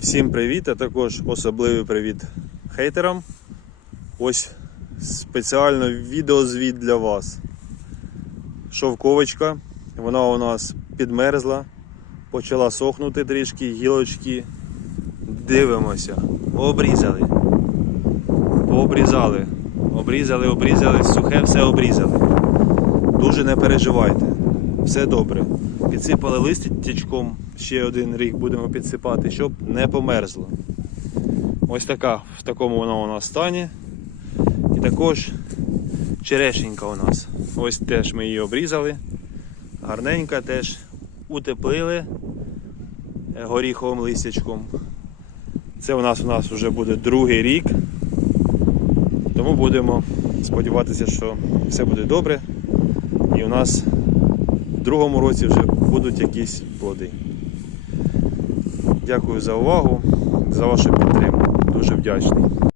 Всім привіт, а також особливий привіт хейтерам. Ось спеціально відеозвіт для вас. Шовковочка, вона у нас підмерзла, почала сохнути трішки, гілочки. Дивимося. Обрізали. Пообрізали. Обрізали, обрізали, сухе все обрізали. Дуже не переживайте. Все добре. Підсипали листячком, ще один рік будемо підсипати, щоб не померзло. Ось така, в такому вона у нас стані. І також черешенька у нас. Ось теж ми її обрізали. Гарненька теж утеплили е, горіховим листячком. Це у нас у нас вже буде другий рік. Тому будемо сподіватися, що все буде добре. І у нас в другому році вже будуть якісь плоди. Дякую за увагу, за вашу підтримку. Дуже вдячний.